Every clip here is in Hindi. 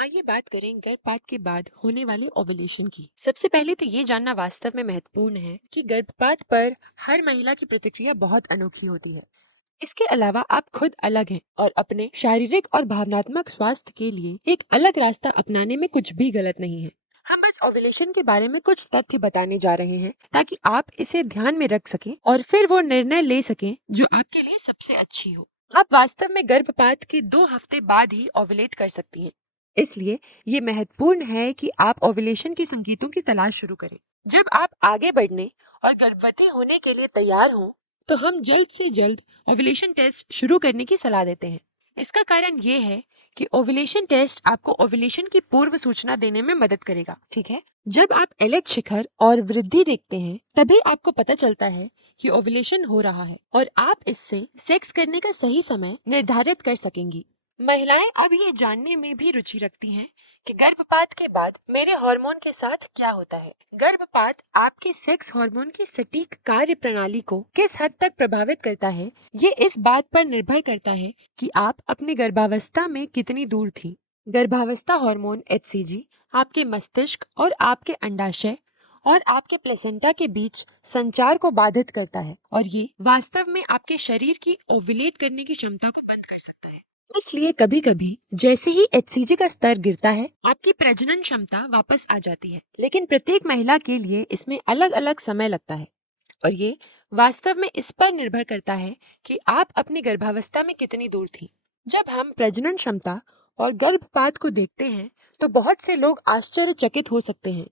आइए बात करें गर्भपात के बाद होने वाले ओव्यूलेशन की। सबसे पहले तो ये जानना वास्तव में महत्वपूर्ण है कि गर्भपात पर हर महिला की प्रतिक्रिया बहुत अनोखी होती है। इसके अलावा आप खुद अलग हैं और अपने शारीरिक और भावनात्मक स्वास्थ्य के लिए एक अलग रास्ता अपनाने में कुछ भी गलत नहीं है। हम बस ओव्यूलेशन के बारे में कुछ तथ्य बताने जा रहे हैं ताकि आप इसे ध्यान में रख सकें और फिर वो निर्णय ले सकें जो आपके लिए सबसे अच्छी हो। आप वास्तव में गर्भपात के 2 हफ्ते बाद ही ओव्यूलेट कर सकती हैं। इसलिए ये महत्वपूर्ण है कि आप ओव्यूलेशन के संकेतों की तलाश शुरू करें। जब आप आगे बढ़ने और गर्भवती होने के लिए तैयार हों, तो हम जल्द से जल्द ओव्यूलेशन टेस्ट शुरू करने की सलाह देते हैं। इसका कारण ये है कि ओव्यूलेशन टेस्ट आपको ओव्यूलेशन की पूर्व सूचना देने में मदद करेगा, ठीक है? जब आप एलएच शिखर और वृद्धि देखते हैं, तभी आपको पता चलता है कि ओव्यूलेशन हो रहा है और आप इससे सेक्स करने का सही समय निर्धारित कर सकेंगी। महिलाएं अब ये जानने में भी रुचि रखती हैं कि गर्भपात के बाद मेरे हार्मोन के साथ क्या होता है। गर्भपात आपके सेक्स हार्मोन की सटीक कार्य प्रणाली को किस हद तक प्रभावित करता है, ये इस बात पर निर्भर करता है कि आप अपनी गर्भावस्था में कितनी दूर थी। गर्भावस्था हार्मोन एचसीजी आपके मस्तिष्क और आपके अंडाशय और आपके प्लेसेंटा के बीच संचार को बाधित करता है और ये वास्तव में आपके शरीर की ओव्यूलेट करने की क्षमता को बंद कर सकता है। इसलिए कभी कभी जैसे ही एचसीजी का स्तर गिरता है, आपकी प्रजनन क्षमता वापस आ जाती है, लेकिन प्रत्येक महिला के लिए इसमें अलग अलग समय लगता है और ये वास्तव में इस पर निर्भर करता है कि आप अपनी गर्भावस्था में कितनी दूर थी। जब हम प्रजनन क्षमता और गर्भपात को देखते हैं, तो बहुत से लोग आश्चर्यचकित हो सकते हैं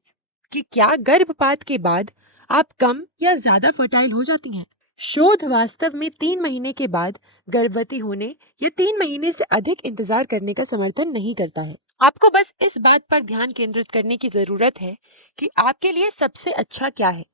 कि क्या गर्भपात के बाद आप कम या ज्यादा फर्टाइल हो जाती हैं। शोध वास्तव में 3 महीने के बाद गर्भवती होने या 3 महीने से अधिक इंतजार करने का समर्थन नहीं करता है। आपको बस इस बात पर ध्यान केंद्रित करने की जरूरत है कि आपके लिए सबसे अच्छा क्या है।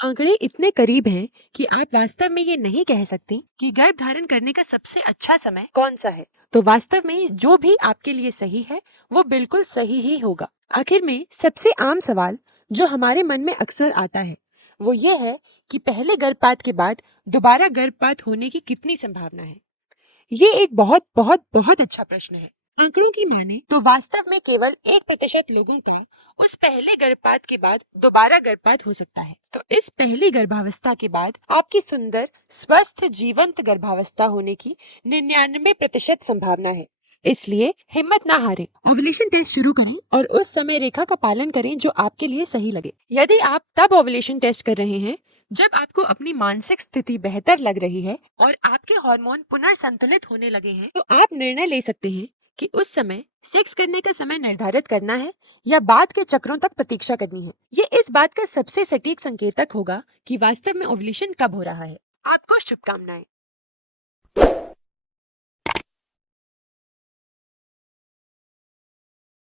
आंकड़े इतने करीब हैं कि आप वास्तव में ये नहीं कह सकती कि गर्भ धारण करने का सबसे अच्छा समय कौन सा है। तो वास्तव में जो भी आपके लिए सही है, वो बिल्कुल सही ही होगा। आखिर में सबसे आम सवाल जो हमारे मन में अक्सर आता है, वो ये है कि पहले गर्भपात के बाद दोबारा गर्भपात होने की कितनी संभावना है। ये एक बहुत बहुत बहुत अच्छा प्रश्न है। आंकड़ों की माने तो वास्तव में केवल 1% लोगों का उस पहले गर्भपात के बाद दोबारा गर्भपात हो सकता है। तो इस पहली गर्भावस्था के बाद आपकी सुंदर स्वस्थ जीवंत गर्भावस्था होने की 99% संभावना है। इसलिए हिम्मत ना हारें, ओवुलेशन टेस्ट शुरू करें और उस समय रेखा का पालन करें जो आपके लिए सही लगे। यदि आप तब ओवुलेशन टेस्ट कर रहे हैं जब आपको अपनी मानसिक स्थिति बेहतर लग रही है और आपके हार्मोन पुनर्संतुलित होने लगे हैं, तो आप निर्णय ले सकते हैं कि उस समय सेक्स करने का समय निर्धारित करना है या बाद के चक्रों तक प्रतीक्षा करनी है। ये इस बात का सबसे सटीक संकेतक होगा कि वास्तव में ओवुलेशन कब हो रहा है। आपको शुभकामनाएं।